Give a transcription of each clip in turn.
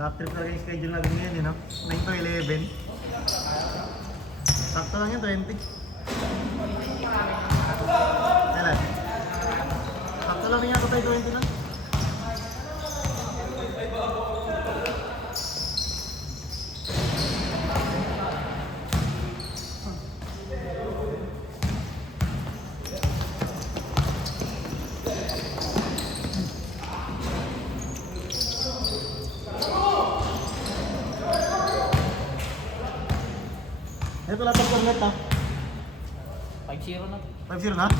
Lap trip talaga yung schedule natin ngayon, no? 9 to 11. Sakto lang yun, 20. Kailan? Sakto lang yun, tayo 20 lang. Ito lang pag net ha? 5-0 na. 5-0 na?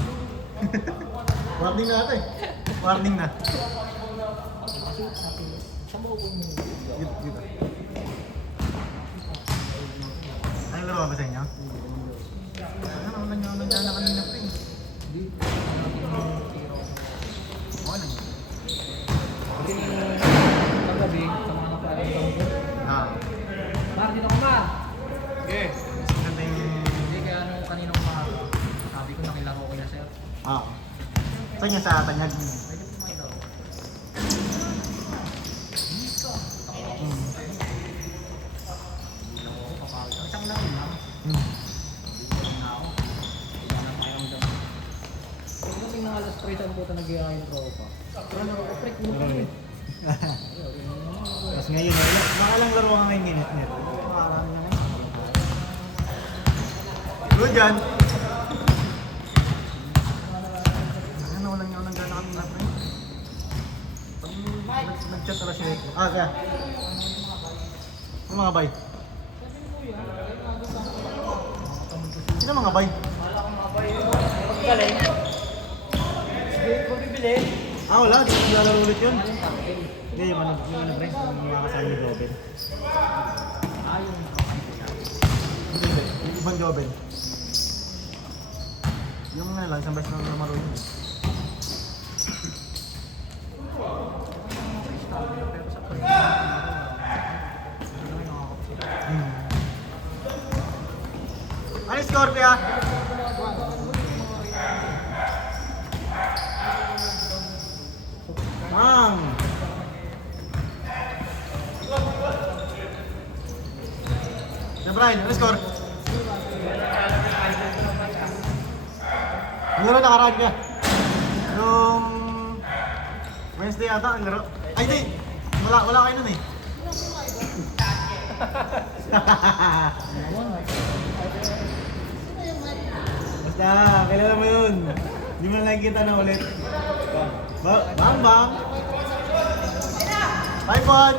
Warning na ito eh. Warning na. Dito. Ay, laro ba sa inyo? Ano, nandiyan na kanina pa eh. Okay lang. Kasi kagabi, sa mga napalang ko. Ah. Mar, dito ko Mar! Okay. Ganda yung... Hindi, kaya nung kaninang umaga, sabi ko nakilaro ko na sir. Ah. Saan niya sa Tanyag? Pwede po may laro. Laro ko, papawit. Ang isang laro lang. Hindi na ako. Wala na tayong dami. Pagdating ng alas 3, ang puta nag-iaya yung tropa. Ano ako, freak mo pa eh. Tapos ngayon, makalang laro ka ngayon ginit-nit. Makarami na ngayon. Good yan. Ano, walang nyo nang gana kami natin. Nag-chat na siya. Kaya. Ano mga bay? Sino mga bay? Pagkaling. Sige, kung bibili. Wala. Di ko lalaro ulit yun. Hindi, yung ano pre? Yung mga kasama ni Joben. Hindi. Yung ibang Joben. Yung ano lang, isang beses na namaro yun. Ano score kaya? Mang! De Bruyne, ano score? Ang laro nakaraan ka? Nung Wednesday ata ang laro. Ay di! Wala kayo nun eh. Basta, kailan mo yun? Hindi mo na nakikita na ulit. Bang! 5-1!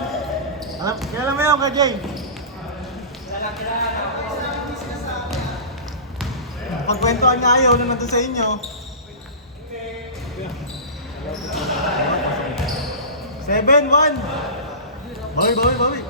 Kailan mo yun ka, Jay? Pagkwentuhan nga ayaw na nandun sa inyo. 7-1! Bawi!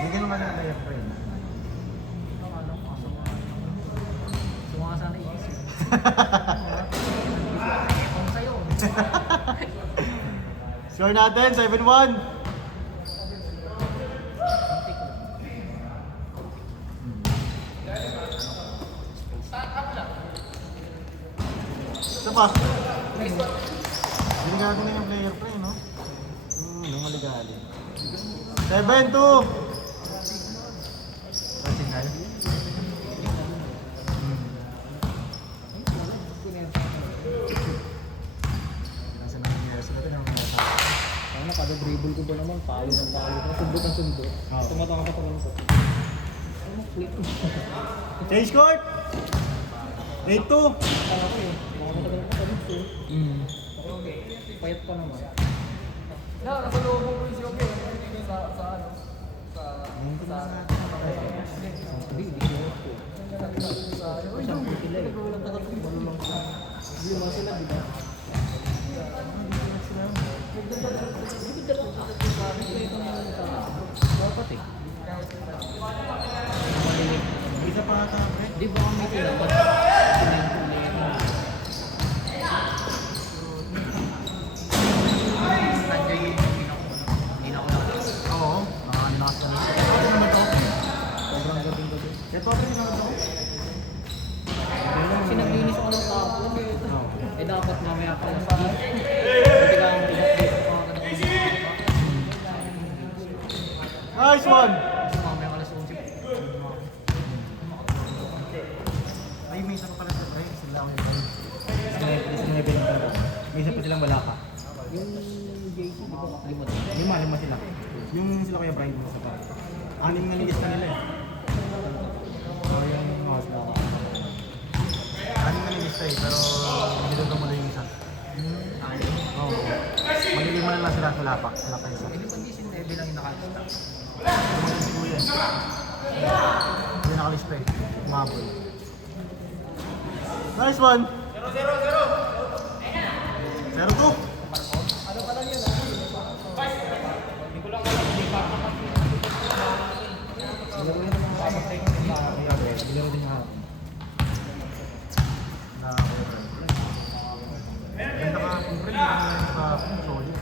May ganun ka na layak pa yun. Sumaka sana iisip. Kung sa'yo. Score natin, 7-1! Isa pa. Binigado na yung player pa yun, no? Yung maligali. 7-2! Rasingal? Nasa nangyayari sila ito ng mga tao. Ano, kada dribble ko ba naman, palo ng palo. Sundot ang sundot. Tumatang ka tumalong ko. Ano, flip? Change court! 8-2! Kala ko eh. Mga matagal ko pa dito. Okay. Payat pa naman. Nasa loob mo yung siyoke. Sa ano? Hindi ko ako. Uy, yung sila eh. Hindi mo sila, di ba? Hindi pa ata, pre. Di ba kami tinamad? Nandiyan yung hindi na ako nakakita. Oo. Nakakalakas na nito. Ano naman to? Sobrang gabing-gabi. Ito, pre, ano to? Kasi naglinis ako ng tapon eh. Oo. Eh dapat mamaya pa alas 10. Buti ka ang dito pa ako na Nice one! mamaya alas 11. Ay, may isa pa pala sa pre. Sila ako yung pre. Sinabi lang talaga. May isa pa silang wala pa. Yung JC, di ba? Limot. Lima sila. Yung sila Kuya Brian dun sa pa. Anim na ligas na nila eh. Or yung house na ako. Anim na ligas eh, pero nilito mo na yung isa. Ayun. Oo. Malilima na lang sila sa lapa. Wala pa isa. Eh di ba di si Nebe lang yung nakalista? Tumagal si Kuya. Hindi nakalista eh. Umabol. Nice one! 0-2! Siguro yun ang papatay ko ng mga Bilaro din yung hapon. Na Kuya Brian. Ganda ka kung Brian. Ganda ka kung solid.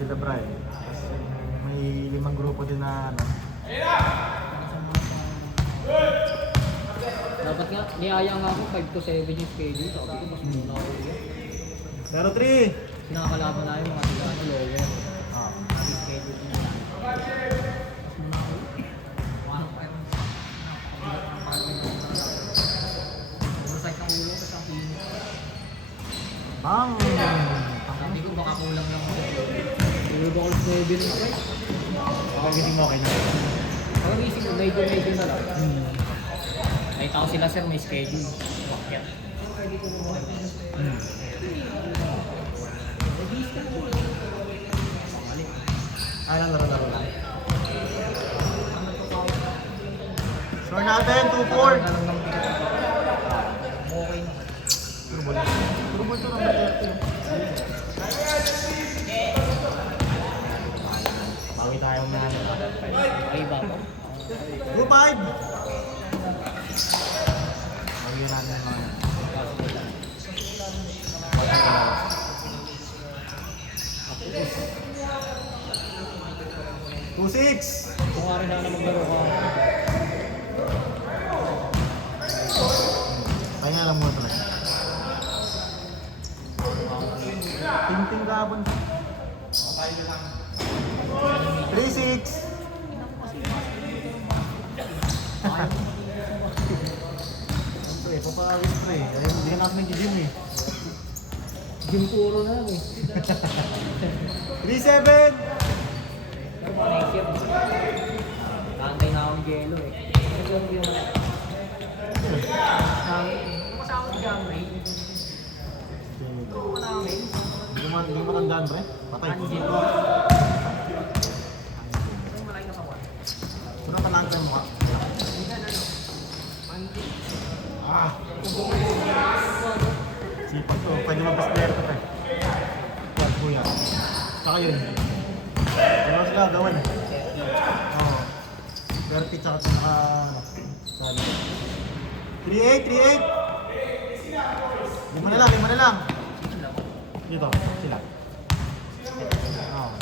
Sila Brian. Tapos may 5 grupo din na ano. Dapat nga, niyaya nga ako 5 to 7 yung schedule. Sabi ko, mas muna ako yun. 0-3! Nakakalaban na yung mga tiga ano, lower. Ah. Sabi schedule ko na. Mas muna ako yun. Paano pa yun? Masakit ng ulo kasi ang init. Bang! Sabi ko baka kulang lang ako. Tulog ako sa 7 rin ako eh. Pag-gising mo okay na. Pag-isip ko, medyo na lang. Nakita ko sila sir, may schedule. Bakit? Ay lang, laro-laro lang. Score natin, 2-4. Ganun lang bigat ako. Okay na. Turbo lang. Turbo ito number 30. Bawi tayo na. Ay ba po? 2-5! Bawi natin yung mga. 2-6! Kung nga rin na maglaro ka. Kaya lang muna talaga. Ting-ting gabon. 3-6! Pre, papawis pre. Ay, hindi ka natin nag-gym eh. Gym puro na lang eh. 3-7! Pero mga next year. Kantay na akong gelo eh. Ito yung masama si John Ray. Ito ko namin. Hindi mo matandaan pre. Patay. Angelo. Yung malaki na kawan. Sino ka lang kayo mukha? Ah! Sipag to. Pwede mag-player to pre. Quad po yan. Saka yun. Dalawa sila gawan eh. Oo. 30 tsaka naka... 3-8! 3-8! Lima na lang. Dito, sila. Oo.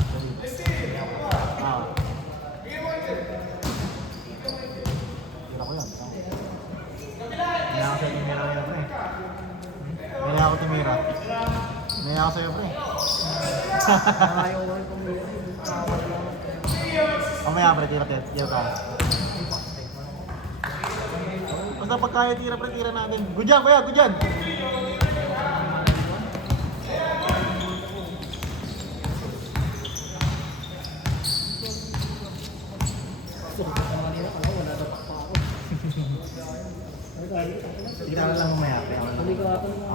Tira ko yan. Naya ako sa'yo tumira kaya pre. Naya ako tumira. Naya ako sa'yo pre. Ayaw ko rin kumira. Mamaya pre, tira ka. Basta pag kaya tira pre, tira natin. Good job, kuya, good job. Tira lang mamaya pre. Ako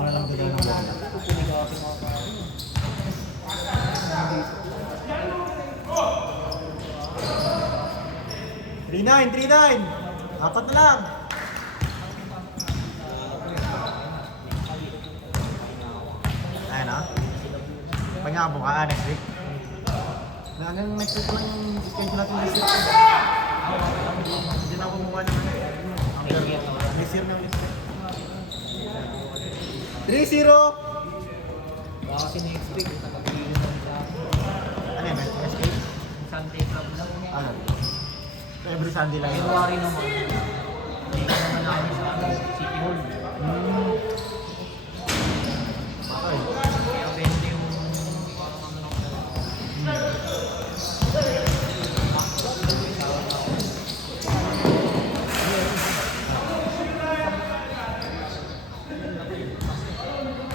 na lang tira ng bola. 3-9! Apat na lang! Ayun na. Panyabo ka, next week. Hanggang next week lang yung schedule natin this week. Hindi na ako kumuha ng 3-0 na ulit. 3-0! Baka kasi next week, nakapigil na sa Ano yan? SK? Sunday Club na. Ano? Every Sunday lang yun. January naman. Hindi ka naman namin sa City Hall. Okay. Kaya 20 yung parang ano lang sa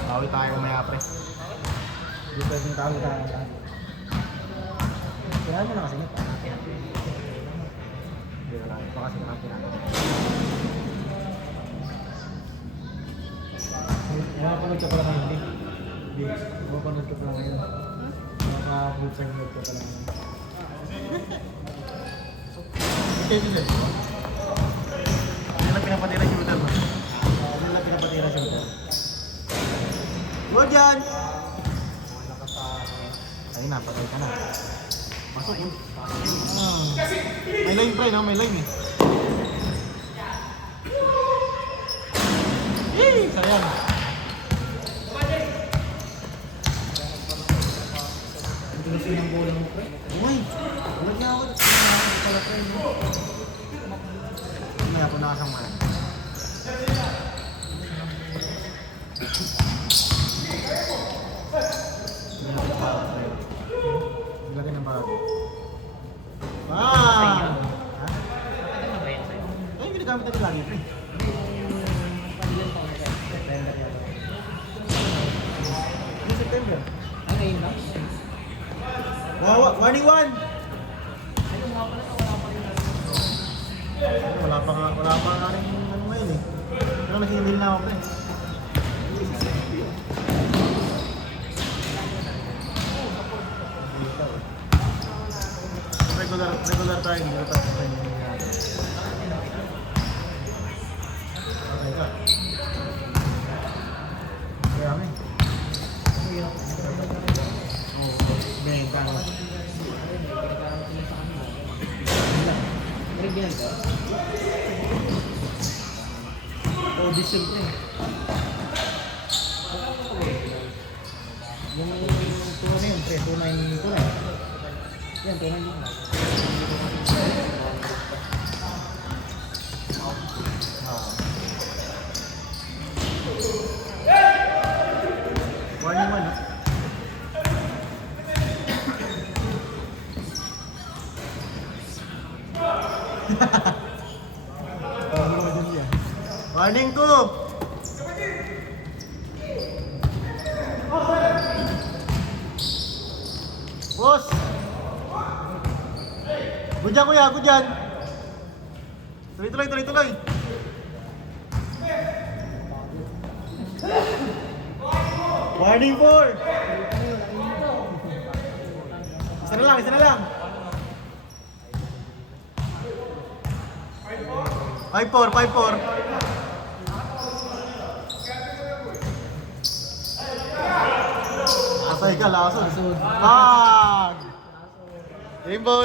Bawi tayo kumaya pre. Hindi pwedeng tawag tayo. Kailangan mo na kasi nito. Hindi na lang. Ito kasi natin natin. Nakapanood ka pala ngayon, hindi? Hindi. Nakapanood ka pala ngayon. Nakapanood ka pala ngayon. Okay, sige. Hindi lang pinapatira si Shooter ba? Hindi lang pinapatira si Shooter. Go dyan! Ay na, patay ka na. Pasok yun. May line pre, no? May line eh. Sayang. Ang tulos yun ang bola mo, pre. Uy! Uwag niya ako. Pala, pre, no? May ako nakasang man. Lagyan ng bago. Sa'yo. Ha? Ano na ba yan sa'yo? Ay, ginagamit natin lagi pre. Pag-ilan pa kasi. September yan. Yung September. Ano ngayon lang? Warning 1! Ano nga pala, wala pa rin. Wala pa nga rin yung ano ngayon eh. Pero nag-email na ako pre. Regular tayo, hindi ko tapos tayo yung nangyayari. Okay ka. Kaya kami. Oo, ganyan ka. Original ka? Audition pre. Yung tuwa na yun, pre. Tunay yung tunay. Yan, tunay yung tunay. Warning 1 ha? Warning 2! Boss! Gudyan kuya, gudyan! Tuloy! Warning 4! Isa na lang! 5-4! Asay ka, lason. Pag! Game ball!